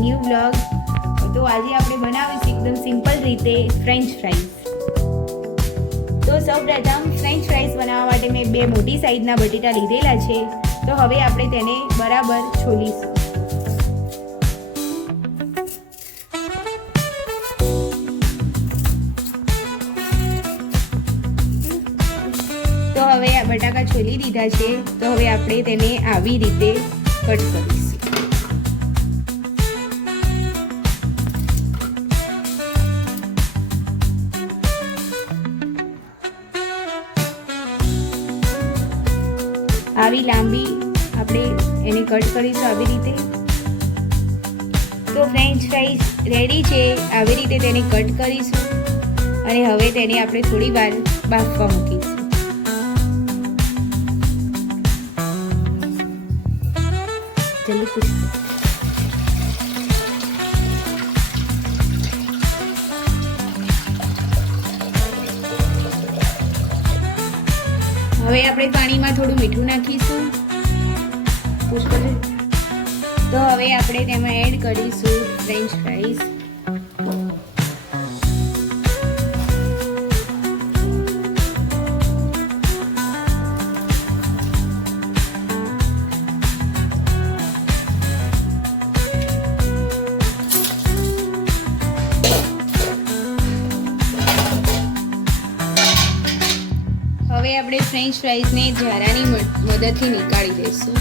New blog તો આજે આપણે બનાવીશું એકદમ સિમ્પલ રીતે ફ્રેન્ચ ફ્રાઈઝ તો સૌપ્રથમ ફ્રેન્ચ ફ્રાઈઝ બનાવવા માટે મેં બે મોટી સાઈઝના બટેટા લીધેલા છે. તો હવે આપણે તેને બરાબર છોલીશું. તો હવે આ બટાકા છોલી દીધા છે. તો હવે આપણે તેને આવી રીતે કટ કરીશું. આવી લાંબી આપણે એને કટ કરીશું આવી રીતે. તો ફ્રેન્ચ ફ્રાઈઝ રેડી છે. આવી રીતે તેને કટ કરીશું. અને હવે તેને આપણે થોડી વાર બાફવા મૂકીશું. જલ્દી પૂછ. હવે આપણે પાણીમાં થોડું મીઠું નાખીશું. પુષ્કળ. તો હવે આપણે તેમાં એડ કરીશું ફ્રેન્ચ ફ્રાઈઝ આપણે ફ્રેન્ચ ફ્રાઈઝને ઝારાની મદદથી નીકાળી દઈશું.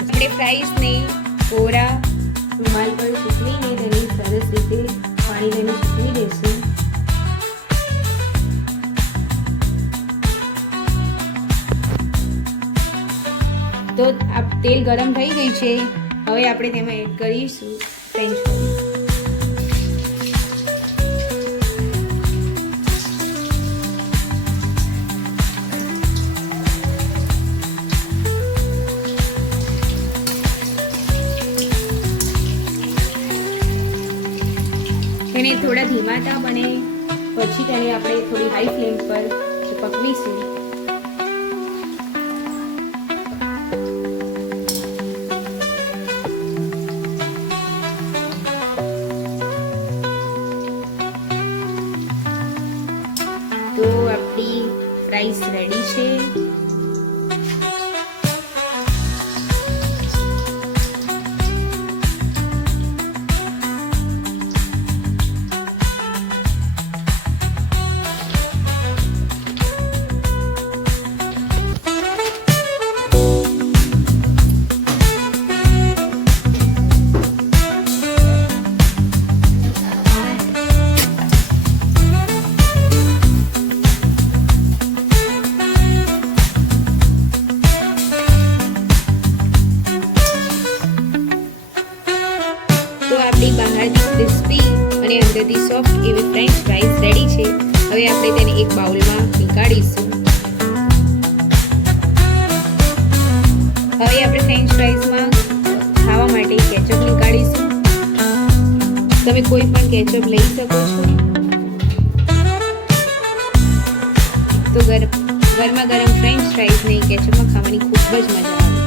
આપણે ફ્રાઈઝને કોરા, રૂમાલ પર સૂકવીને તેની સરસ રીતે પાણી લઈને સૂકવી દઈશું. તો આ તેલ ગરમ થઈ ગયું છે. હવે આપણે તેમાં એડ કરીશું ફ્રેન્ચ થોડા ધીમા તાપ અને પછી તેને આપણે થોડી હાઈ ફ્લેમ પર પકવીશું ફ્રાઈસ રેડી છે આપણી બહારથી ક્રિસ્પી અને અંદરથી સોફ્ટ એવી ફ્રેન્ચ ફ્રાઈઝ રેડી છે. હવે આપણે તેને એક બાઉલમાં નીકાળીશું. હવે આપણે ફ્રેન્ચ ફ્રાઈઝમાં ખાવા માટે કેચઅપ નીકાળીશું. તમે કોઈ પણ કેચઅપ લઈ શકો છો. તો ગર, ગરમા ગરમ ફ્રેન્ચ ફ્રાઈઝને કેચઅપમાં ખાવાની ખૂબ જ મજા આવે.